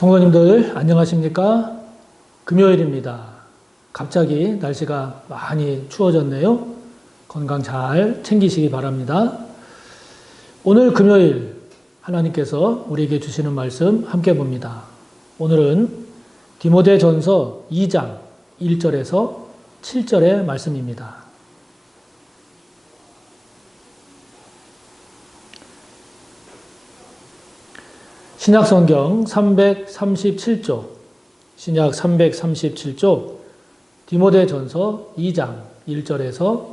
성도님들 안녕하십니까? 금요일입니다. 갑자기 날씨가 많이 추워졌네요. 건강 잘 챙기시기 바랍니다. 오늘 금요일 하나님께서 우리에게 주시는 말씀 함께 봅니다. 오늘은 디모데전서 2장 1절에서 7절의 말씀입니다. 신약성경 337조, 신약 337조, 디모데전서 2장 1절에서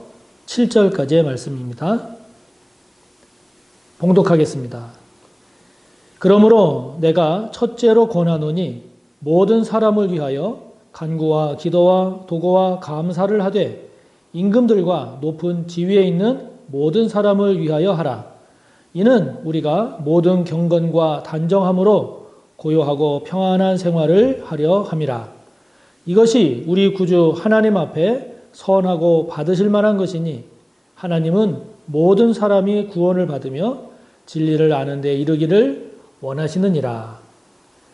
7절까지의 말씀입니다. 봉독하겠습니다. 그러므로 내가 첫째로 권하노니 모든 사람을 위하여 간구와 기도와 도고와 감사를 하되 임금들과 높은 지위에 있는 모든 사람을 위하여 하라. 이는 우리가 모든 경건과 단정함으로 고요하고 평안한 생활을 하려 함이라. 이것이 우리 구주 하나님 앞에 선하고 받으실 만한 것이니 하나님은 모든 사람이 구원을 받으며 진리를 아는 데 이르기를 원하시느니라.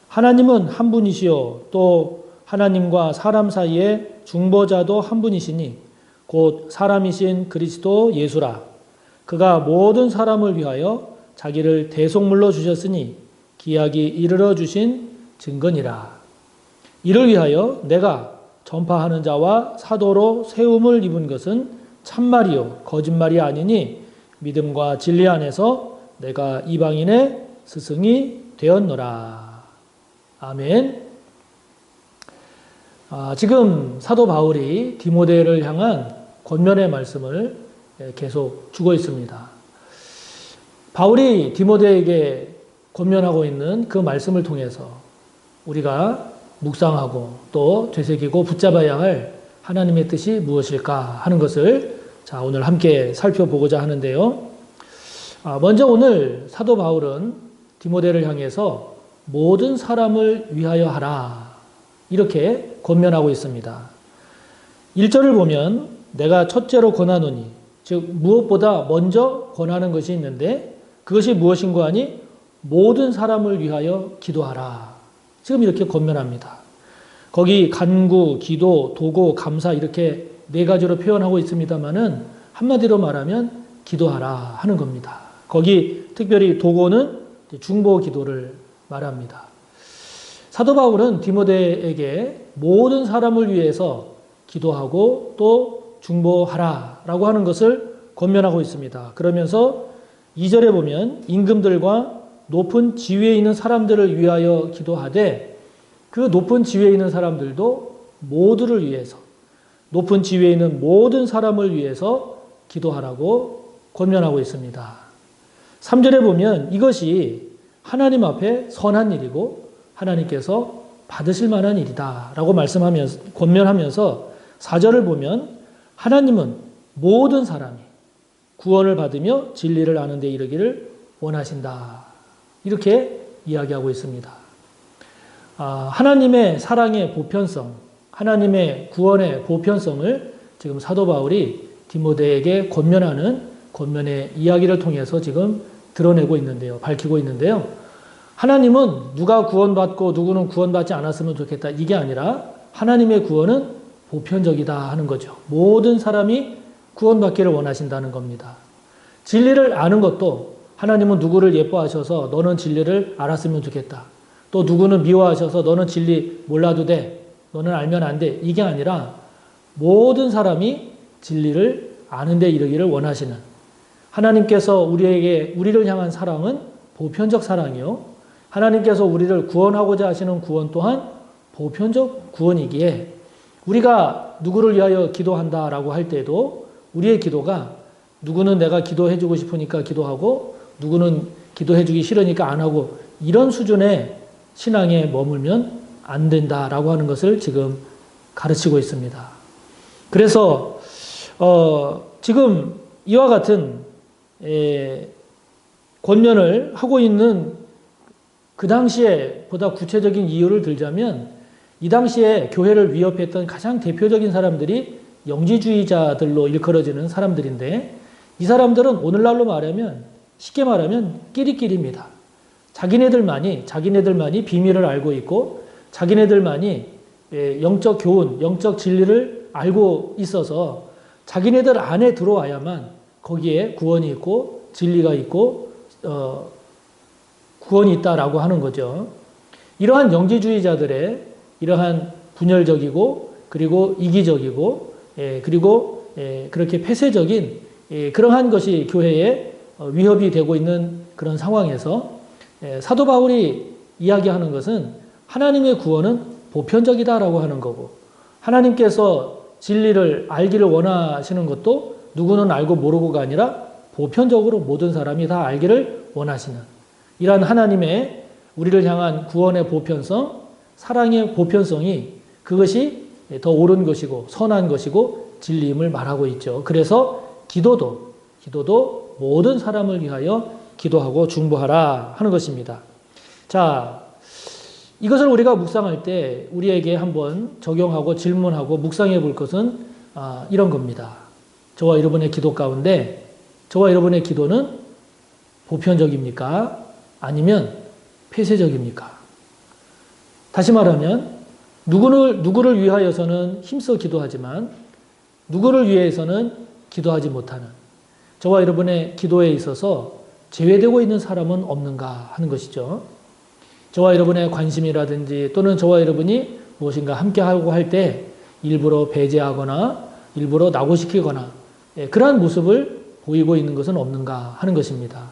하나님은 한 분이시요 또 하나님과 사람 사이에 중보자도 한 분이시니 곧 사람이신 그리스도 예수라. 그가 모든 사람을 위하여 자기를 대속물로 주셨으니 기약이 이르러 주신 증거니라. 이를 위하여 내가 전파하는 자와 사도로 세움을 입은 것은 참말이요 거짓말이 아니니 믿음과 진리 안에서 내가 이방인의 스승이 되었노라. 아멘. 지금 사도 바울이 디모데를 향한 권면의 말씀을 계속 주고 있습니다. 바울이 디모데에게 권면하고 있는 그 말씀을 통해서 우리가 묵상하고 또 되새기고 붙잡아야 할 하나님의 뜻이 무엇일까 하는 것을 오늘 함께 살펴보고자 하는데요. 먼저 오늘 사도 바울은 디모데를 향해서 모든 사람을 위하여 하라 이렇게 권면하고 있습니다. 1절을 보면 내가 첫째로 권하노니 즉 무엇보다 먼저 권하는 것이 있는데 그것이 무엇인고 하니 모든 사람을 위하여 기도하라. 지금 이렇게 권면합니다. 거기 간구, 기도, 도고, 감사 이렇게 네 가지로 표현하고 있습니다만은 한마디로 말하면 기도하라 하는 겁니다. 거기 특별히 도고는 중보 기도를 말합니다. 사도 바울은 디모데에게 모든 사람을 위해서 기도하고 또 중보하라라고 하는 것을 권면하고 있습니다. 그러면서 2절에 보면 임금들과 높은 지위에 있는 사람들을 위하여 기도하되 그 높은 지위에 있는 사람들도 모두를 위해서 높은 지위에 있는 모든 사람을 위해서 기도하라고 권면하고 있습니다. 3절에 보면 이것이 하나님 앞에 선한 일이고 하나님께서 받으실 만한 일이다 라고 말씀하면서 권면하면서 4절을 보면 하나님은 모든 사람이 구원을 받으며 진리를 아는 데 이르기를 원하신다. 이렇게 이야기하고 있습니다. 하나님의 사랑의 보편성, 하나님의 구원의 보편성을 지금 사도 바울이 디모데에게 권면하는 권면의 이야기를 통해서 지금 드러내고 있는데요. 밝히고 있는데요. 하나님은 누가 구원받고 누구는 구원받지 않았으면 좋겠다. 이게 아니라 하나님의 구원은 보편적이다 하는 거죠. 모든 사람이 구원받기를 원하신다는 겁니다. 진리를 아는 것도 하나님은 누구를 예뻐하셔서 너는 진리를 알았으면 좋겠다. 또 누구는 미워하셔서 너는 진리 몰라도 돼. 너는 알면 안 돼. 이게 아니라 모든 사람이 진리를 아는 데 이르기를 원하시는 하나님께서 우리를 향한 사랑은 보편적 사랑이요. 하나님께서 우리를 구원하고자 하시는 구원 또한 보편적 구원이기에 우리가 누구를 위하여 기도한다라고 할 때도 우리의 기도가 누구는 내가 기도해 주고 싶으니까 기도하고 누구는 기도해 주기 싫으니까 안 하고 이런 수준의 신앙에 머물면 안 된다라고 하는 것을 지금 가르치고 있습니다. 그래서 지금 이와 같은 권면을 하고 있는 그 당시에 보다 구체적인 이유를 들자면 이 당시에 교회를 위협했던 가장 대표적인 사람들이 영지주의자들로 일컬어지는 사람들인데 이 사람들은 오늘날로 말하면 쉽게 말하면 끼리끼리입니다. 자기네들만이 비밀을 알고 있고 자기네들만이 영적 교훈, 영적 진리를 알고 있어서 자기네들 안에 들어와야만 거기에 구원이 있고 진리가 있고 구원이 있다라고 하는 거죠. 이러한 영지주의자들의 이러한 분열적이고 그리고 이기적이고 그리고 그렇게 폐쇄적인 그러한 것이 교회에 위협이 되고 있는 그런 상황에서 사도 바울이 이야기하는 것은 하나님의 구원은 보편적이다라고 하는 거고 하나님께서 진리를 알기를 원하시는 것도 누구는 알고 모르고가 아니라 보편적으로 모든 사람이 다 알기를 원하시는 이러한 하나님의 우리를 향한 구원의 보편성, 사랑의 보편성이 그것이 더 옳은 것이고 선한 것이고 진리임을 말하고 있죠. 그래서 기도도 모든 사람을 위하여 기도하고 중보하라 하는 것입니다. 자, 이것을 우리가 묵상할 때 우리에게 한번 적용하고 질문하고 묵상해 볼 것은 이런 겁니다. 저와 여러분의 기도 가운데 저와 여러분의 기도는 보편적입니까? 아니면 폐쇄적입니까? 다시 말하면 누구를 위하여서는 힘써 기도하지만 누구를 위해서는 기도하지 못하는 저와 여러분의 기도에 있어서 제외되고 있는 사람은 없는가 하는 것이죠. 저와 여러분의 관심이라든지 또는 저와 여러분이 무엇인가 함께하고 할 때 일부러 배제하거나 일부러 낙오시키거나 그러한 모습을 보이고 있는 것은 없는가 하는 것입니다.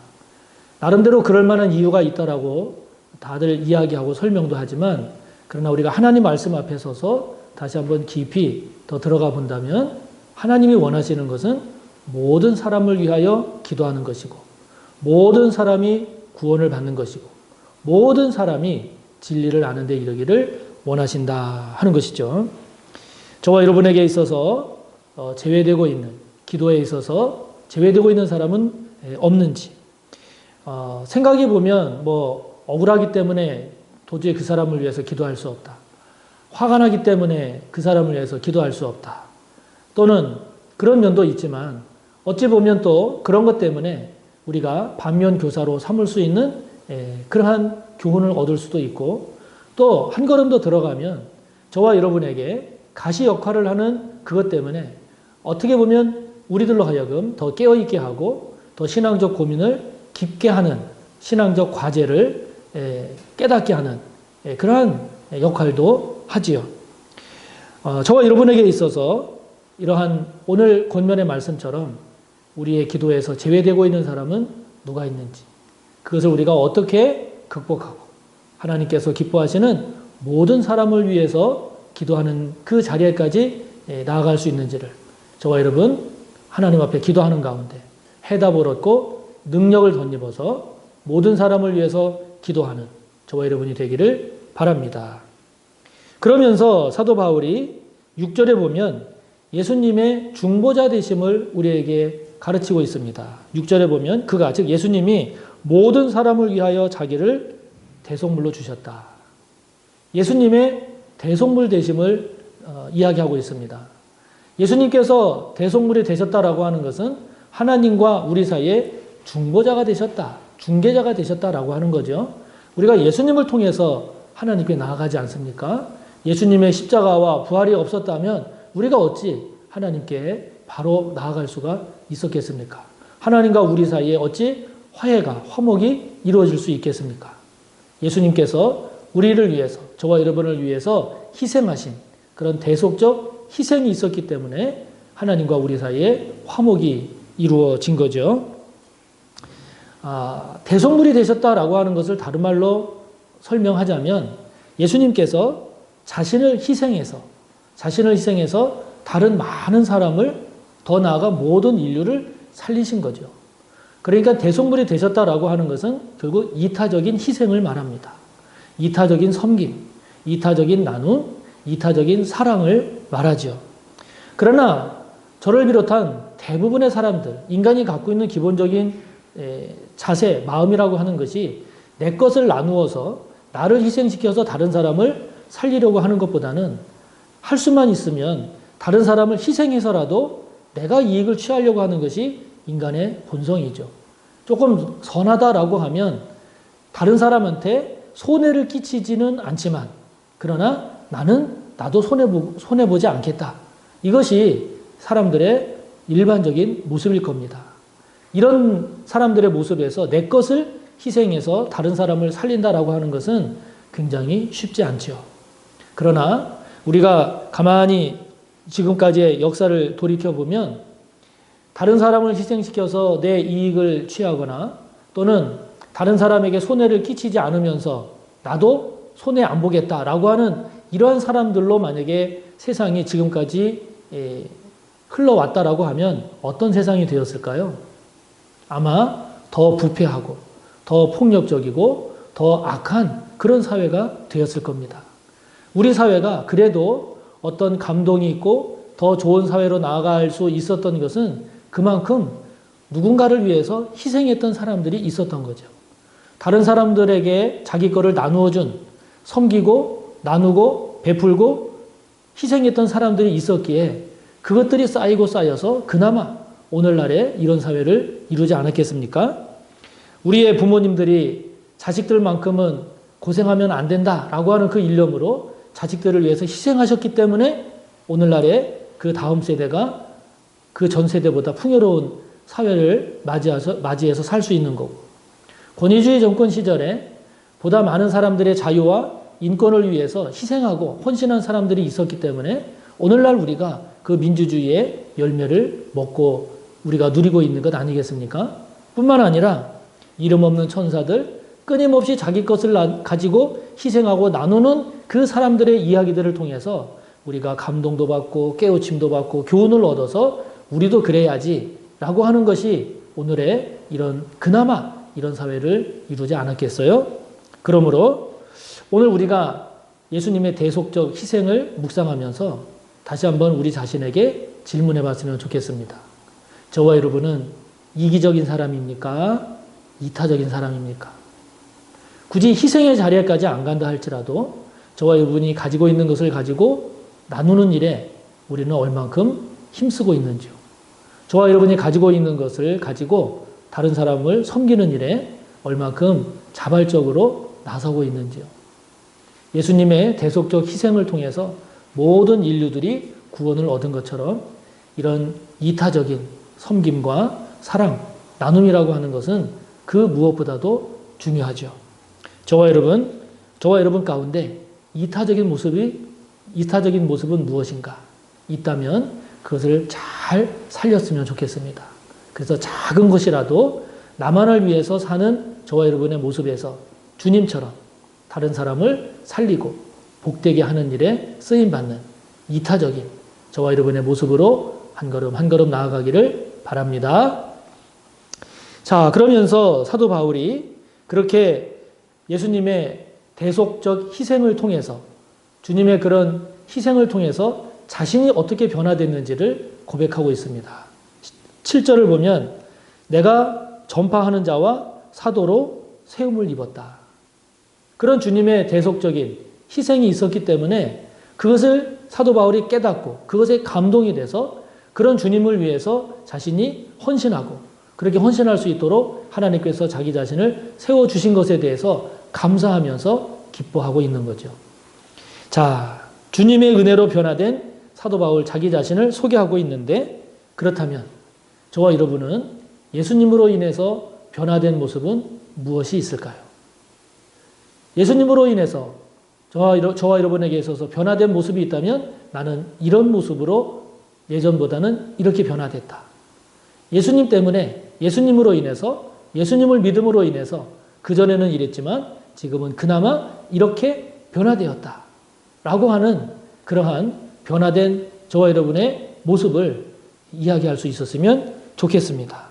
나름대로 그럴 만한 이유가 있다라고 다들 이야기하고 설명도 하지만 그러나 우리가 하나님 말씀 앞에 서서 다시 한번 깊이 더 들어가 본다면 하나님이 원하시는 것은 모든 사람을 위하여 기도하는 것이고 모든 사람이 구원을 받는 것이고 모든 사람이 진리를 아는 데 이르기를 원하신다 하는 것이죠. 저와 여러분에게 있어서 제외되고 있는 기도에 있어서 제외되고 있는 사람은 없는지 생각해 보면 억울하기 때문에 도저히 그 사람을 위해서 기도할 수 없다. 화가 나기 때문에 그 사람을 위해서 기도할 수 없다. 또는 그런 면도 있지만 어찌 보면 또 그런 것 때문에 우리가 반면 교사로 삼을 수 있는 그러한 교훈을 얻을 수도 있고 또 한 걸음 더 들어가면 저와 여러분에게 가시 역할을 하는 그것 때문에 어떻게 보면 우리들로 하여금 더 깨어있게 하고 더 신앙적 고민을 깊게 하는 신앙적 과제를 깨닫게 하는 그러한 역할도 하지요. 저와 여러분에게 있어서 이러한 오늘 권면의 말씀처럼 우리의 기도에서 제외되고 있는 사람은 누가 있는지 그것을 우리가 어떻게 극복하고 하나님께서 기뻐하시는 모든 사람을 위해서 기도하는 그 자리에까지 나아갈 수 있는지를 저와 여러분 하나님 앞에 기도하는 가운데 해답을 얻고 능력을 덧입어서 모든 사람을 위해서 기도하는 저와 여러분이 되기를 바랍니다. 그러면서 사도 바울이 6절에 보면 예수님의 중보자 되심을 우리에게 가르치고 있습니다. 6절에 보면 그가 즉 예수님이 모든 사람을 위하여 자기를 대속물로 주셨다. 예수님의 대속물 되심을 이야기하고 있습니다. 예수님께서 대속물이 되셨다라고 하는 것은 하나님과 우리 사이에 중보자가 되셨다. 중개자가 되셨다라고 하는 거죠. 우리가 예수님을 통해서 하나님께 나아가지 않습니까? 예수님의 십자가와 부활이 없었다면 우리가 어찌 하나님께 바로 나아갈 수가 있었겠습니까? 하나님과 우리 사이에 어찌 화목이 이루어질 수 있겠습니까? 예수님께서 우리를 위해서, 저와 여러분을 위해서 희생하신 그런 대속적 희생이 있었기 때문에 하나님과 우리 사이에 화목이 이루어진 거죠. 대속물이 되셨다라고 하는 것을 다른 말로 설명하자면 예수님께서 자신을 희생해서 다른 많은 사람을 더 나아가 모든 인류를 살리신 거죠. 그러니까 대속물이 되셨다라고 하는 것은 결국 이타적인 희생을 말합니다. 이타적인 섬김, 이타적인 나눔, 이타적인 사랑을 말하죠. 그러나 저를 비롯한 대부분의 사람들, 인간이 갖고 있는 기본적인 자세, 마음이라고 하는 것이 내 것을 나누어서 나를 희생시켜서 다른 사람을 살리려고 하는 것보다는 할 수만 있으면 다른 사람을 희생해서라도 내가 이익을 취하려고 하는 것이 인간의 본성이죠. 조금 선하다라고 하면 다른 사람한테 손해를 끼치지는 않지만 그러나 나도 손해보지 않겠다. 이것이 사람들의 일반적인 모습일 겁니다. 이런 사람들의 모습에서 내 것을 희생해서 다른 사람을 살린다라고 하는 것은 굉장히 쉽지 않죠. 그러나 우리가 가만히 지금까지의 역사를 돌이켜보면 다른 사람을 희생시켜서 내 이익을 취하거나 또는 다른 사람에게 손해를 끼치지 않으면서 나도 손해 안 보겠다라고 하는 이러한 사람들로 만약에 세상이 지금까지 흘러왔다라고 하면 어떤 세상이 되었을까요? 아마 더 부패하고 더 폭력적이고 더 악한 그런 사회가 되었을 겁니다. 우리 사회가 그래도 어떤 감동이 있고 더 좋은 사회로 나아갈 수 있었던 것은 그만큼 누군가를 위해서 희생했던 사람들이 있었던 거죠. 다른 사람들에게 자기 거를 나누어준, 섬기고 나누고 베풀고 희생했던 사람들이 있었기에 그것들이 쌓이고 쌓여서 그나마 오늘날에 이런 사회를 이루지 않았겠습니까? 우리의 부모님들이 자식들만큼은 고생하면 안 된다라고 하는 그 일념으로 자식들을 위해서 희생하셨기 때문에 오늘날에 그 다음 세대가 그 전 세대보다 풍요로운 사회를 맞이해서 살 수 있는 거고, 권위주의 정권 시절에 보다 많은 사람들의 자유와 인권을 위해서 희생하고 헌신한 사람들이 있었기 때문에 오늘날 우리가 그 민주주의의 열매를 먹고 우리가 누리고 있는 것 아니겠습니까? 뿐만 아니라 이름 없는 천사들, 끊임없이 자기 것을 가지고 희생하고 나누는 그 사람들의 이야기들을 통해서 우리가 감동도 받고 깨우침도 받고 교훈을 얻어서 우리도 그래야지 라고 하는 것이 오늘의 그나마 이런 사회를 이루지 않았겠어요? 그러므로 오늘 우리가 예수님의 대속적 희생을 묵상하면서 다시 한번 우리 자신에게 질문해 봤으면 좋겠습니다. 저와 여러분은 이기적인 사람입니까? 이타적인 사람입니까? 굳이 희생의 자리에까지 안 간다 할지라도 저와 여러분이 가지고 있는 것을 가지고 나누는 일에 우리는 얼만큼 힘쓰고 있는지요. 저와 여러분이 가지고 있는 것을 가지고 다른 사람을 섬기는 일에 얼만큼 자발적으로 나서고 있는지요. 예수님의 대속적 희생을 통해서 모든 인류들이 구원을 얻은 것처럼 이런 이타적인 섬김과 사랑, 나눔이라고 하는 것은 그 무엇보다도 중요하죠. 저와 여러분 가운데 이타적인 모습은 무엇인가 있다면 그것을 잘 살렸으면 좋겠습니다. 그래서 작은 것이라도 나만을 위해서 사는 저와 여러분의 모습에서 주님처럼 다른 사람을 살리고 복되게 하는 일에 쓰임받는 이타적인 저와 여러분의 모습으로 한 걸음 한 걸음 나아가기를 바랍니다. 자, 그러면서 사도 바울이 그렇게 예수님의 대속적 희생을 통해서 주님의 그런 희생을 통해서 자신이 어떻게 변화됐는지를 고백하고 있습니다. 7절을 보면 내가 전파하는 자와 사도로 세움을 입었다. 그런 주님의 대속적인 희생이 있었기 때문에 그것을 사도 바울이 깨닫고 그것에 감동이 돼서 그런 주님을 위해서 자신이 헌신하고 그렇게 헌신할 수 있도록 하나님께서 자기 자신을 세워주신 것에 대해서 감사하면서 기뻐하고 있는 거죠. 자, 주님의 은혜로 변화된 사도 바울 자기 자신을 소개하고 있는데 그렇다면 저와 여러분은 예수님으로 인해서 변화된 모습은 무엇이 있을까요? 예수님으로 인해서 저와 여러분에게 있어서 변화된 모습이 있다면 나는 이런 모습으로 예전보다는 이렇게 변화됐다. 예수님 때문에 예수님으로 인해서 예수님을 믿음으로 인해서 그전에는 이랬지만 지금은 그나마 이렇게 변화되었다. 라고 하는 그러한 변화된 저와 여러분의 모습을 이야기할 수 있었으면 좋겠습니다.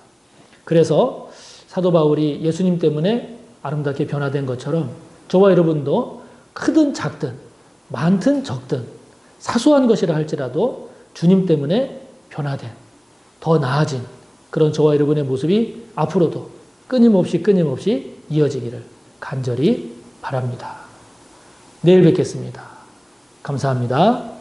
그래서 사도 바울이 예수님 때문에 아름답게 변화된 것처럼 저와 여러분도 크든 작든 많든 적든 사소한 것이라 할지라도 주님 때문에 변화된 더 나아진 그런 저와 여러분의 모습이 앞으로도 끊임없이 이어지기를 간절히 바랍니다. 내일 뵙겠습니다. 감사합니다.